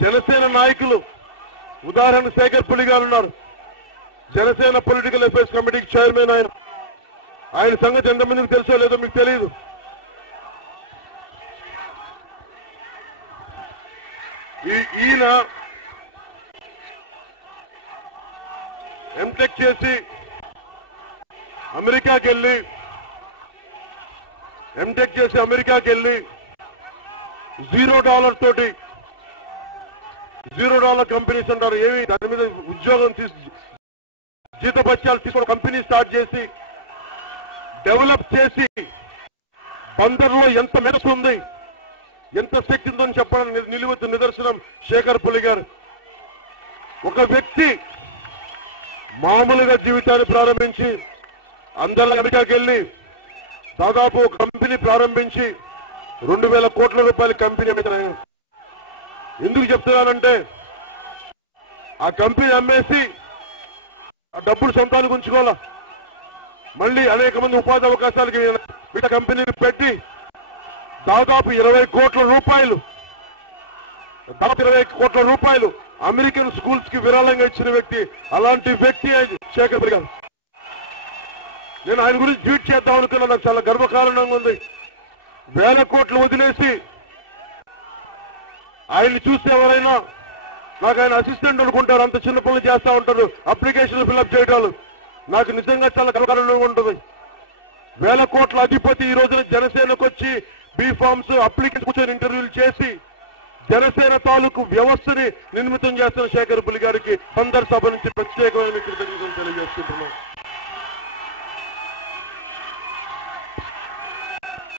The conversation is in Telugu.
జనసేన నాయకులు ఉదాహరణ శేఖర్ పులి గారు ఉన్నారు. జనసేన పొలిటికల్ అఫైర్స్ కమిటీకి చైర్మన్ ఆయన సంగతి ఎంతమందికి తెలుసో లేదో మీకు తెలియదు. ఈయన ఎంటెక్ చేసి అమెరికాకి వెళ్ళి $0 తోటి $0 కంపెనీస్ అంటారు. ఏమి దాని మీద ఉద్యోగం జీతభత్యాలు తీసుకుని కంపెనీ స్టార్ట్ చేసి డెవలప్ చేసి బందర్లో ఎంత మెరుపు ఉంది, ఎంత శక్తి ఉందని చెప్పడానికి నిలువెత్తు నిదర్శనం శేఖర్ పులి గారు. ఒక వ్యక్తి మామూలుగా జీవితాన్ని ప్రారంభించి అందరూ అమెరికాకి వెళ్ళి దాదాపు కంపెనీ ప్రారంభించి 2,000 కోట్ల రూపాయల కంపెనీ అమ్మిన. ఎందుకు చెప్తున్నానంటే ఆ కంపెనీ అమ్మేసి ఆ డబ్బులు సొంతానికి ఉంచుకోవాలా, మళ్ళీ అనేక మంది ఉపాధి అవకాశాలకి వీట కంపెనీని పెట్టి దాదాపు 20 కోట్ల రూపాయలు అమెరికన్ స్కూల్స్ కి విరాళంగా ఇచ్చిన వ్యక్తి. అలాంటి వ్యక్తి శేఖర్ పులి గారు. నేను ఆయన గురించి ట్వీట్ చేద్దాం అనుకున్నా, నాకు చాలా గర్వకారణంగా ఉంది. 1,000 కోట్లు వదిలేసి ఆయన్ని చూస్తే ఎవరైనా నాకు ఆయన అసిస్టెంట్ అనుకుంటారు. అంత చిన్న పనులు చేస్తా ఉంటారు, అప్లికేషన్లు ఫిల్అప్ చేయడాలు. నాకు నిజంగా చాలా గర్వకారణంగా ఉంటుంది. 1,000 కోట్ల అధిపతి ఈ రోజున జనసేనకు వచ్చి బీఫామ్స్ అప్లికేషన్ కూర్చొని ఇంటర్వ్యూలు చేసి జనసేన తాలూకు వ్యవస్థని నిర్మితం చేస్తున్న శేఖర్ పులి గారికి అందరి సభ నుంచి ప్రత్యేకమైన కృతజ్ఞతలు తెలియజేస్తున్నాను.